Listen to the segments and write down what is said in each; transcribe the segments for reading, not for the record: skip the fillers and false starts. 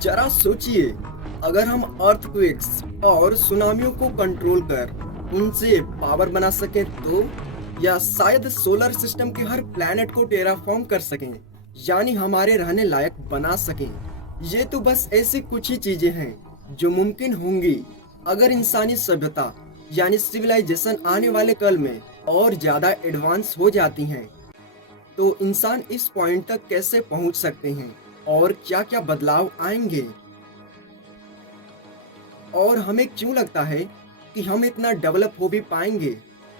जरा सोचिए, अगर हम अर्थक्वेक्स और सुनामियों को कंट्रोल कर उनसे पावर बना सकें तो, या शायद सोलर सिस्टम के हर प्लैनेट को टेराफॉर्म कर सकें, यानी हमारे रहने लायक बना सकें। ये तो बस ऐसी कुछ ही चीजें हैं जो मुमकिन होंगी अगर इंसानी सभ्यता यानी सिविलाइजेशन आने वाले कल में और ज्यादा एडवांस हो जाती हैं। तो इंसान इस पॉइंट तक कैसे पहुंच सकते हैं और क्या क्या बदलाव आएंगे, और हमें क्यों लगता है कि हम इतना डेवलप हो भी पाएंगे।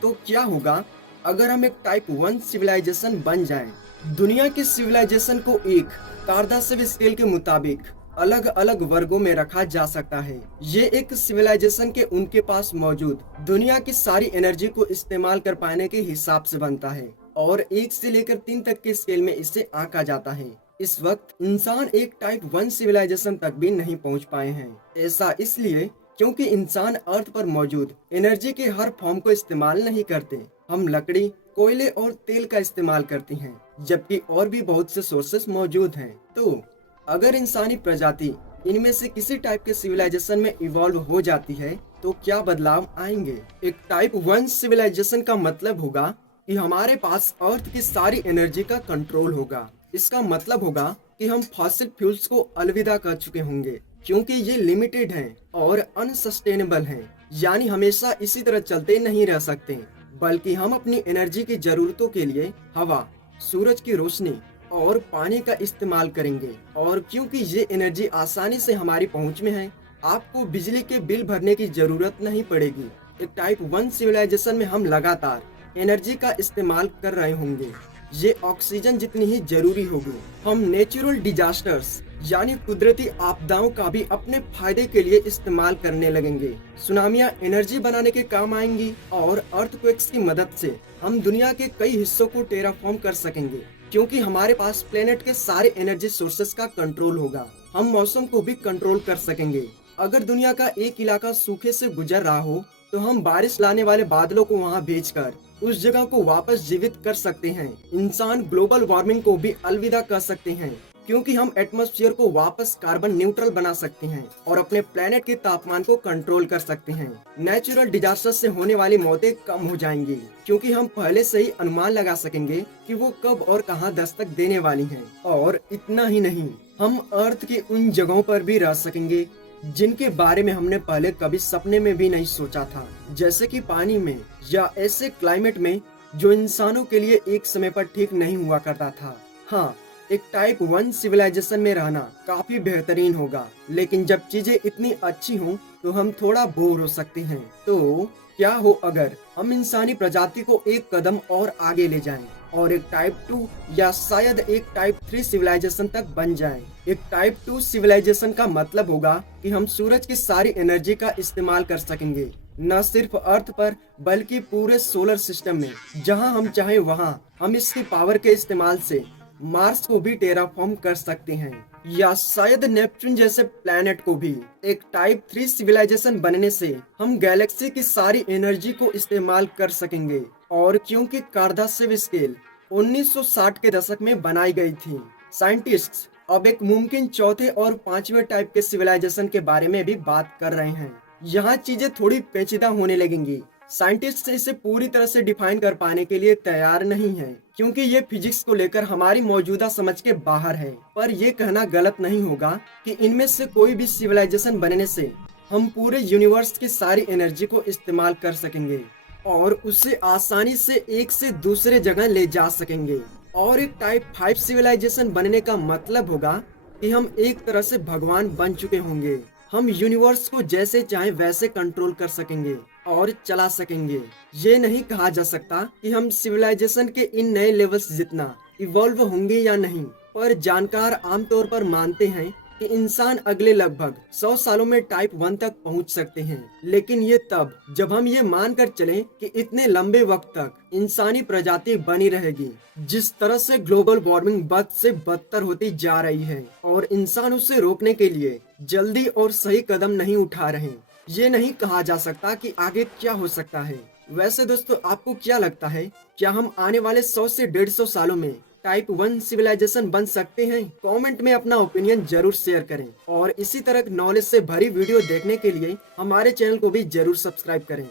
तो क्या होगा अगर हम एक टाइप 1 सिविलाइजेशन बन जाएं। दुनिया की सिविलाइजेशन को एक कार्दाशव स्केल के मुताबिक अलग अलग वर्गों में रखा जा सकता है। ये एक सिविलाइजेशन के उनके पास मौजूद दुनिया की सारी एनर्जी को इस्तेमाल कर पाने के हिसाब से बनता है, और 1 से लेकर 3 तक के स्केल में इसे आंका जाता है। इस वक्त इंसान एक टाइप 1 सिविलाइजेशन तक भी नहीं पहुंच पाए हैं। ऐसा इसलिए क्योंकि इंसान अर्थ पर मौजूद एनर्जी के हर फॉर्म को इस्तेमाल नहीं करते। हम लकड़ी, कोयले और तेल का इस्तेमाल करते हैं, जबकि और भी बहुत से सोर्सेस मौजूद हैं। तो अगर इंसानी प्रजाति इनमें से किसी टाइप के सिविलाइजेशन में इवॉल्व हो जाती है तो क्या बदलाव आएंगे। एक टाइप 1 सिविलाइजेशन का मतलब होगा कि हमारे पास अर्थ की सारी एनर्जी का कंट्रोल होगा। इसका मतलब होगा कि हम फॉसिल फ्यूल्स को अलविदा कर चुके होंगे, क्योंकि ये लिमिटेड हैं और अनसस्टेनेबल हैं, यानी हमेशा इसी तरह चलते नहीं रह सकते, बल्कि हम अपनी एनर्जी की जरूरतों के लिए हवा, सूरज की रोशनी और पानी का इस्तेमाल करेंगे। और क्योंकि ये एनर्जी आसानी से हमारी पहुंच में है, आपको बिजली के बिल भरने की जरूरत नहीं पड़ेगी। एक टाइप 1 सिविलाइजेशन में हम लगातार एनर्जी का इस्तेमाल कर रहे होंगे। ये ऑक्सीजन जितनी ही जरूरी होगी। हम नेचुरल डिजास्टर्स यानी कुदरती आपदाओं का भी अपने फायदे के लिए इस्तेमाल करने लगेंगे। सुनामियां एनर्जी बनाने के काम आएंगी, और अर्थक्वेक्स की मदद से हम दुनिया के कई हिस्सों को टेराफॉर्म कर सकेंगे, क्योंकि हमारे पास प्लेनेट के सारे एनर्जी सोर्सेस का कंट्रोल होगा। हम मौसम को भी कंट्रोल कर सकेंगे। अगर दुनिया का एक इलाका सूखे से गुजर रहा हो तो हम बारिश लाने वाले बादलों को वहां भेजकर उस जगह को वापस जीवित कर सकते हैं। इंसान ग्लोबल वार्मिंग को भी अलविदा कर सकते हैं, क्योंकि हम एटमॉस्फेयर को वापस कार्बन न्यूट्रल बना सकते हैं और अपने प्लेनेट के तापमान को कंट्रोल कर सकते हैं। नेचुरल डिजास्टर से होने वाली मौतें कम हो जाएंगी, क्योंकि हम पहले से ही अनुमान लगा सकेंगे कि वो कब और कहां दस्तक देने वाली हैं। और इतना ही नहीं, हम अर्थ की उन जगहों पर भी रह सकेंगे जिनके बारे में हमने पहले कभी सपने में भी नहीं सोचा था, जैसे कि पानी में, या ऐसे क्लाइमेट में जो इंसानों के लिए एक समय पर ठीक नहीं हुआ करता था। हाँ, एक टाइप 1 सिविलाइजेशन में रहना काफी बेहतरीन होगा, लेकिन जब चीजें इतनी अच्छी हों तो हम थोड़ा बोर हो सकते हैं। तो क्या हो अगर हम इंसानी प्रजाति को एक कदम और आगे ले जाएं और एक टाइप 2 या शायद एक टाइप 3 सिविलाइजेशन तक बन जाएं। एक टाइप 2 सिविलाइजेशन का मतलब होगा कि हम सूरज की सारी एनर्जी का इस्तेमाल कर सकेंगे, न सिर्फ अर्थ पर बल्कि पूरे सोलर सिस्टम में। जहां हम चाहे वहां हम इसकी पावर के इस्तेमाल से मार्स को भी टेराफॉर्म कर सकते हैं, या शायद नेपच्यून जैसे प्लैनेट को भी। एक टाइप 3 सिविलाइजेशन बनने से हम गैलेक्सी की सारी एनर्जी को इस्तेमाल कर सकेंगे, और क्योंकि कार्दाशव स्केल 1960 के दशक में बनाई गई थी, साइंटिस्ट्स अब एक मुमकिन चौथे और 5वें टाइप के सिविलाइजेशन के बारे में भी बात कर रहे हैं। यहाँ चीजें थोड़ी पेचीदा होने लगेंगी। साइंटिस्ट इसे पूरी तरह से डिफाइन कर पाने के लिए तैयार नहीं है, क्योंकि ये फिजिक्स को लेकर हमारी मौजूदा समझ के बाहर है। पर यह कहना गलत नहीं होगा कि इनमें से कोई भी सिविलाइजेशन बनने से हम पूरे यूनिवर्स की सारी एनर्जी को इस्तेमाल कर सकेंगे और उसे आसानी से एक से दूसरे जगह ले जा सकेंगे। और एक टाइप 5 सिविलाइजेशन बनने का मतलब होगा कि हम एक तरह से भगवान बन चुके होंगे। हम यूनिवर्स को जैसे चाहे वैसे कंट्रोल कर सकेंगे और चला सकेंगे। ये नहीं कहा जा सकता कि हम सिविलाइजेशन के इन नए लेवल्स जितना इवॉल्व होंगे या नहीं, पर जानकार आमतौर पर मानते हैं कि इंसान अगले लगभग 100 सालों में टाइप 1 तक पहुंच सकते हैं। लेकिन ये तब जब हम ये मानकर चलें कि इतने लंबे वक्त तक इंसानी प्रजाति बनी रहेगी। जिस तरह से ग्लोबल वार्मिंग बद से बदतर होती जा रही है और इंसान उसे रोकने के लिए जल्दी और सही कदम नहीं उठा रहे, ये नहीं कहा जा सकता कि आगे क्या हो सकता है। वैसे दोस्तों, आपको क्या लगता है, क्या हम आने वाले 100 से 150 सालों में टाइप 1 सिविलाइजेशन बन सकते हैं? कमेंट में अपना ओपिनियन जरूर शेयर करें और इसी तरह नॉलेज से भरी वीडियो देखने के लिए हमारे चैनल को भी जरूर सब्सक्राइब करें।